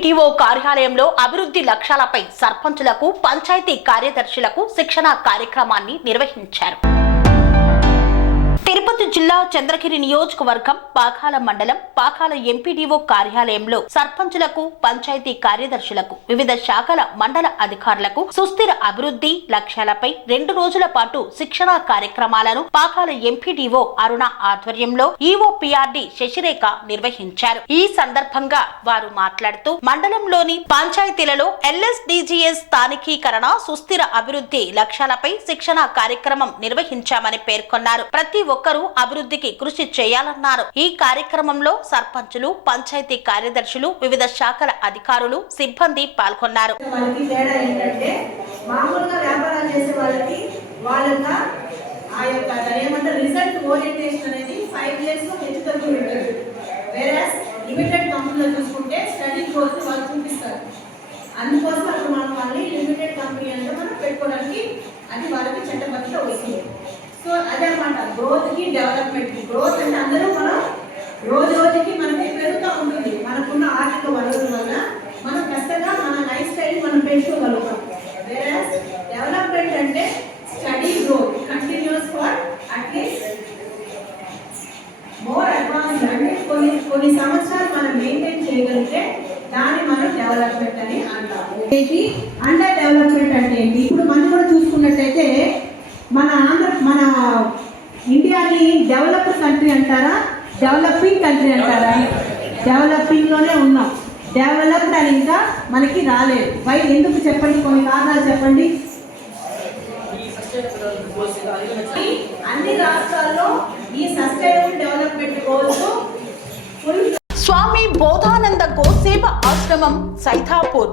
MPDO కార్యాలయంలో అభివృద్ధి లక్ష్యాలపై సర్పంచులకు పంచాయతీ కార్యదర్శులకు శిక్షణ కార్యక్రమాన్ని నిర్వహించారు. తిరుపతి జిల్లా చంద్రగిరి నియోజకవర్గం పాకాల మండలం పాకాల ఎంపీడీఓ కార్యాలయంలో సర్పంచులకు పంచాయతీ కార్యదర్శులకు వివిధ శాఖల మండల అధికారులకు సుస్థిర అభివృద్ధి లక్ష్యాలపై రెండు రోజుల పాటు శిక్షణా కార్యక్రమాలను పాకాల ఎంపీడీఓ అరుణ ఆధ్వర్యంలో ఈవో పిఆర్డి శశిరేఖ నిర్వహించారు. ఈ సందర్భంగా వారు మాట్లాడుతూ మండలంలోని పంచాయతీలలో ఎల్ఎస్డిజిఎస్ స్థానికీకరణ సుస్థిర అభివృద్ధి లక్ష్యాలపై శిక్షణా కార్యక్రమం నిర్వహించామని పేర్కొన్నారు. ప్రతి ఒక్కరూ అభివృద్ధికి కృషి చేయాలన్నారు. ఈ కార్యక్రమంలో సర్పంచులు పంచాయతీ కార్యదర్శులు వివిధ శాఖల అధికారులు సిబ్బంది పాల్గొన్నారు. ఆ యొక్క రిజల్ట్ ఓరియంటేషన్ అనేది ఫైవ్ ఇయర్స్లో ఉంటుంది లిమిటెడ్ కంపెనీలో చూసుకుంటే స్టడీ కోర్స్ వాళ్ళు చూపిస్తారు. అందుకోసం అప్పుడు మనం వాళ్ళని లిమిటెడ్ కంపెనీ అంటే మనం పెట్టుకోవడానికి అది వాళ్ళకి చట్టబద్ధత వస్తుంది. సో అదే అనమాట గ్రోత్కి డెవలప్మెంట్ గ్రోత్ అంటే అందరూ మనం రోజు రోజుకి మనకి పెరుగుతూ ఉంటుంది. మనకున్న ఆర్థిక వనరుల వల్ల మనం కష్టంగా మన లైఫ్ స్టైల్ మనం పెంచుకోగలుగుతాం. వేరే డెవలప్మెంట్ అంటే study growth continues for at least more advance అంటే కొన్ని కొన్ని సంవత్సరాలు మనం మెయింటైన్ చేయగలిగితే దాన్ని మనం డెవలప్మెంట్ అని అంటాము అండర్ డెవలప్మెంట్ అంటే ఏంటి? ఇప్పుడు మనం కూడా చూసుకున్నట్టయితే మన ఆంధ్ర ఇండియాని డెవలప్డ్ కంట్రీ అంటారా? డెవలపింగ్ కంట్రీ అంటారా? డెవలపింగ్లోనే ఉన్నాం. డెవలప్డ్ అని ఇంకా మనకి రాలేదు. వై ఎందుకు చెప్పండి? కొన్ని కారణాలు చెప్పండి. అన్ని రాష్ట్రాల్లో ఈ sustainable development goals Swami Bodhananda Gauseva Ashram Saithapur